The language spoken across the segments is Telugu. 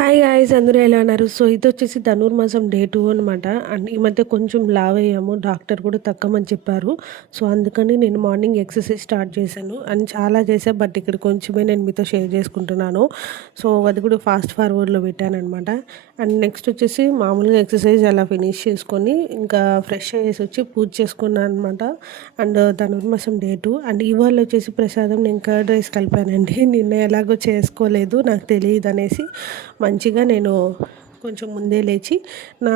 హాయ్ గాయ్స్, అందరూ ఎలా ఉన్నారు? సో ఇది వచ్చేసి ధనుర్మాసం డే 2 అనమాట. అండ్ ఈ మధ్య కొంచెం లావ్ అయ్యాము. డాక్టర్ కూడా తగ్గమని చెప్పారు. సో అందుకని నేను మార్నింగ్ ఎక్సర్సైజ్ స్టార్ట్ చేశాను. అండ్ చాలా చేశా, బట్ ఇక్కడ కొంచెమే నేను మీతో షేర్ చేసుకుంటున్నాను. సో అది కూడా ఫాస్ట్ ఫార్వర్డ్లో పెట్టానమాట. అండ్ నెక్స్ట్ వచ్చేసి మామూలుగా ఎక్సర్సైజ్ అలా ఫినిష్ చేసుకొని ఇంకా ఫ్రెష్ అయ్యేసి వచ్చి పూజ చేసుకున్నాను అనమాట. And Dhanurmasam day 2. అండ్ ఇవాళ వచ్చేసి ప్రసాదం నేను కర్డ్ రైస్ కలిపానండి. నిన్న ఎలాగో చేసుకోలేదు, నాకు తెలియదు అనేసి మంచిగా నేను కొంచెం ముందే లేచి నా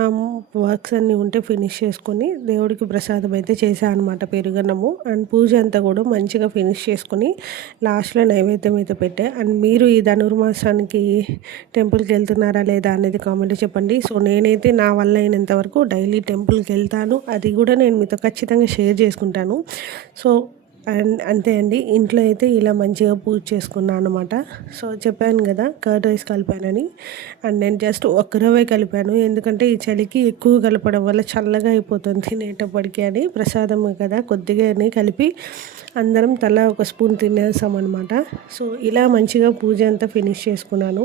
వర్క్స్ అన్నీ ఉంటే ఫినిష్ చేసుకొని దేవుడికి ప్రసాదం అయితే చేశాను అనమాట, పెరుగన్నము. అండ్ పూజ అంతా కూడా మంచిగా ఫినిష్ చేసుకొని లాస్ట్లో నైవేద్యం అయితే పెట్టా. అండ్ మీరు ఈ ధనుర్మాసానికి టెంపుల్కి వెళ్తున్నారా లేదా అనేది కామెంట్లో చెప్పండి. సో నేనైతే నా వల్ల అయినంత వరకు డైలీ టెంపుల్కి వెళ్తాను, అది కూడా నేను మీతో ఖచ్చితంగా షేర్ చేసుకుంటాను. సో అండ్ అంతే అండి, ఇంట్లో అయితే ఇలా మంచిగా పూజ చేసుకున్నాను అనమాట. సో చెప్పాను కదా కర్డ్ రైస్ కలిపానని. అండ్ నేను జస్ట్ ఒక్క రవ్వే కలిపాను, ఎందుకంటే ఈ చలికి ఎక్కువ కలపడం వల్ల చల్లగా అయిపోతుంది తినేటప్పటికి అని. ప్రసాదం కదా కొద్దిగానే కలిపి అందరం తలా ఒక స్పూన్ తినేసామన్నమాట. సో ఇలా మంచిగా పూజ అంతా ఫినిష్ చేసుకున్నాను.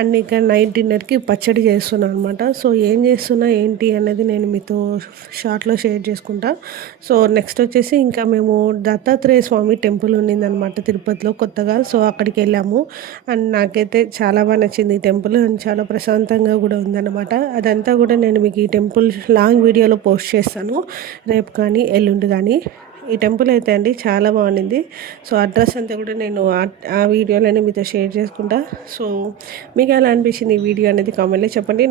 అండ్ ఇక నైట్ డిన్నర్కి పచ్చడి చేస్తున్నాను అనమాట. సో ఏం చేస్తున్నా ఏంటి అనేది నేను మీతో షార్ట్లో షేర్ చేసుకుంటా. సో నెక్స్ట్ వచ్చేసి ఇంకా మేము దత్తాత్రేయ స్వామి టెంపుల్ ఉన్నిందనమాట తిరుపతిలో కొత్తగా. సో అక్కడికి వెళ్ళాము. అండ్ నాకైతే చాలా బాగా నచ్చింది ఈ టెంపుల్. అండ్ చాలా ప్రశాంతంగా కూడా ఉందన్నమాట. అదంతా కూడా నేను మీకు ఈ టెంపుల్ లాంగ్ వీడియోలో పోస్ట్ చేస్తాను, రేపు కానీ ఎల్లుండి కానీ. ఈ టెంపుల్ అయితే అండి చాలా బాగుంది. సో అడ్రస్ అంతా కూడా నేను ఆ వీడియోలోనే మీతో షేర్ చేసుకుంటా. సో మీకు ఎలా అనిపించింది ఈ వీడియో అనేది కామెంట్లో చెప్పండి.